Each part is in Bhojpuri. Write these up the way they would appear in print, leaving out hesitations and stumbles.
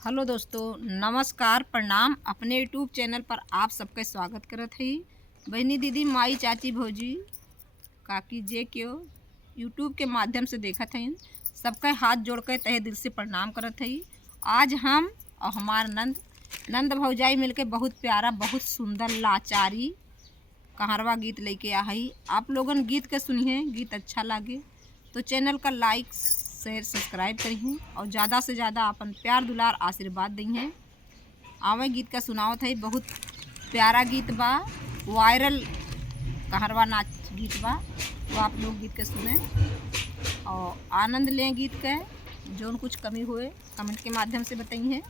हेलो दोस्तों, नमस्कार, प्रणाम। अपने यूट्यूब चैनल पर आप सबका स्वागत करत हई। बहनी, दीदी, माई, चाची, भौजी, काकी जे क्यों यूट्यूब के माध्यम से देखत हई, सबका हाथ जोड़ के तहे दिल से प्रणाम करत हई। आज हम और हमार नंद भौजाई मिलके बहुत प्यारा, बहुत सुंदर लाचारी कहारवा गीत लेके आ हई। आप लोगन गीत के सुनिए, गीत अच्छा लागे तो चैनल का लाइक शेयर सब्सक्राइब करी और ज़्यादा से ज़्यादा अपन प्यार दुलार आशीर्वाद दी हैं। आवे गीत का सुनावत है, बहुत प्यारा गीत बा, वायरल कहारवा नाच गीत बा। तो आप लोग गीत के सुने और आनंद लें गीत का। जो कुछ कमी हुए कमेंट के माध्यम से बताइए।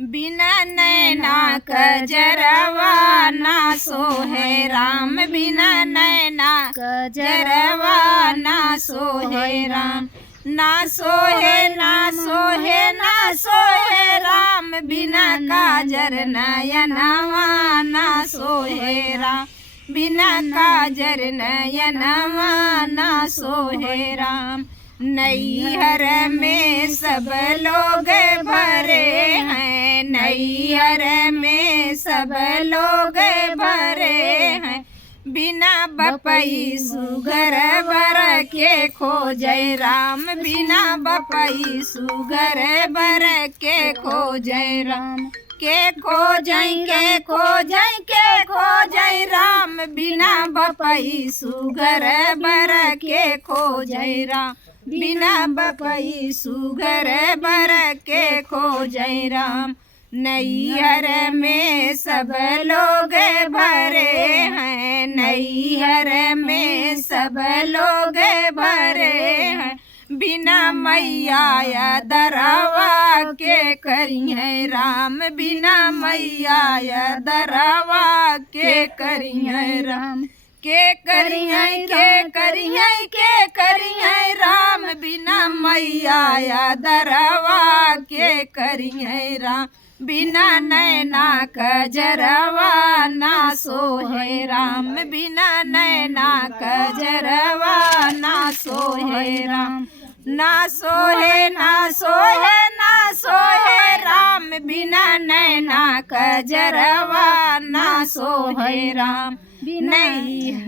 बिना नैना कजरवा ना सोहे राम, बिना नैना कजरवा ना सोहे राम, ना सोहे ना सोहे ना सोहे राम, बिना काजर नयनवा ना सोहे राम, बिना काजर नयनवा ना सोहे राम। नैहर में सब लोग भरे हैं, नैहर में सब लोग भरे हैं, बिना बपई सुगर बर के खोजै राम, बिना बपई सुगर बर के खोजै राम, के खोजै के खोजै के खोजै राम, बिना बपई सुगर बर के खोजै राम, बिना बपई सुगर बर के खोजै राम। नैहर में सब लोग भरे हैं, नैहर में सब लोग भरे हैं, बिना मैया दरवा के करिए राम, बिना मैया दरवा के करिए राम, के करिए के करिए के करिए राम, बिना मैया दरवा के करिए राम, बिना नैना कजरवा ना सोहे राम, बिना नैना कजरवा ना सोहे राम, ना सोहे ना सोहे ना सोहे राम, बिना नैना कजरवा ना सोहे राम।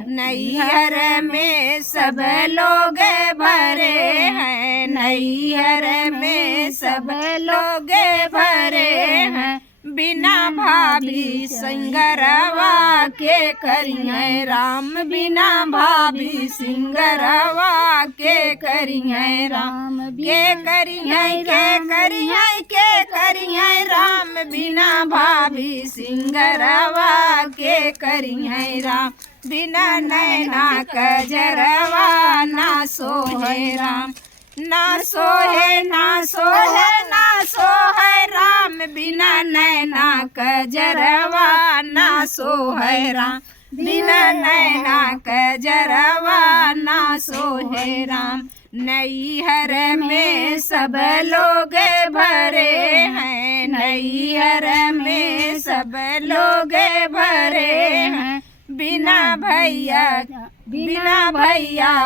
नैहर में सब लोग भरे हैं, नैहर में सब लोग भरे हैं, बिना भाभी सिंगरवा के करिए राम, बिना भाभी सिंगरवा के करिए राम, के करिए के करिए के करिए राम, बिना भाभी सिंगरवा के करिए राम, बिना नैना कजरवा ना सोहे राम, ना सोहे ना सोहे ना सोहे राम, बिना नैना कजरवा ना सोहे राम, बिना नैना कजरवा ना सोहे राम। नैहर में सब लोग भरे हैं, नैहर में सब लोग भरे हैं, बिना भैया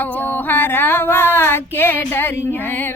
वो हरवा के डरिए,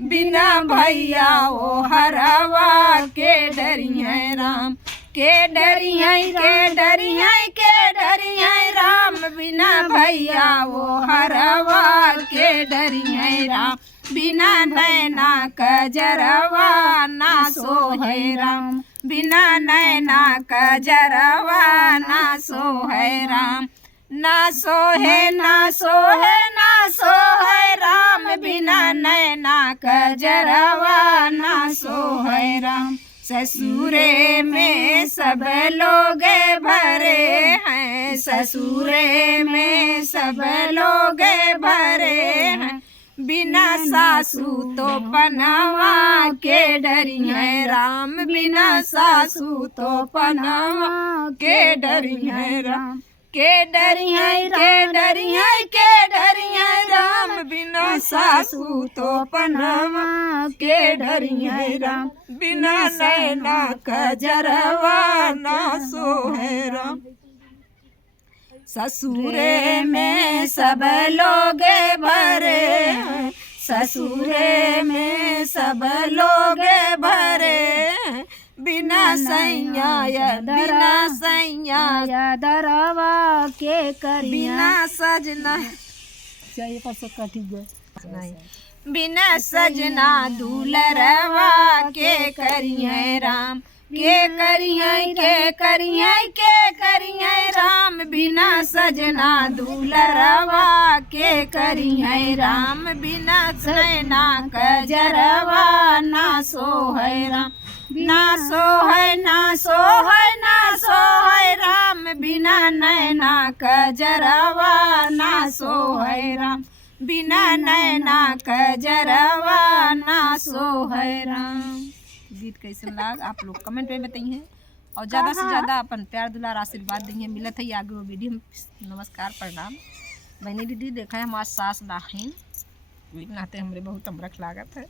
बिना भैया वो हरवा के डरिए राम, के डरिए के डरिए के डरिए राम, बिना भैया वो हरवा के डरिए राम, बिना नैना कजरवा ना सोहे राम, बिना नैना कजरवा ना सोहे राम, ना सोहे ना सोहे ना सोहे राम, बिना नैना कजरवा ना सोहे राम। ससुरे में सब लोग भरे हैं, ससुरे में सब लोग भरे हैं, बिना सासू तो पनावा के डरिए राम, बिना सासू तो पनावा के डरिए राम, के डरिए के डरिए के डरिए राम, बिना सासू तो पनावा के डरिए राम, बिना नैना कजरवा ना सोहे राम। ससुरे में सब लोग भरे हैं, ससुरे में सब सब लोग भरे बिना सैया बिना सैया यादरवा के करिया बिना सजना चाहिए पर से कटी गए नहीं बिना सजना दूलरवा के करिए राम के करिए राम बिना सजना दूलरवा के करिए राम बिना सैना कजरवा ना सोहै राम ना सोहै राम बिना नैना कजरवा ना सोहै राम बिना नैना कजरवा ना सोहै राम। गीत कैसे लाग आप लोग कमेंट में बताइए और ज़्यादा से ज़्यादा अपन प्यार दुलार आशीर्वाद देंगे। मिलत है आगे वो वीडियो में। नमस्कार प्रणाम। बहनी दीदी देखा है हमारा सास लाहीन नाते हमरे बहुत अमरख लागत है।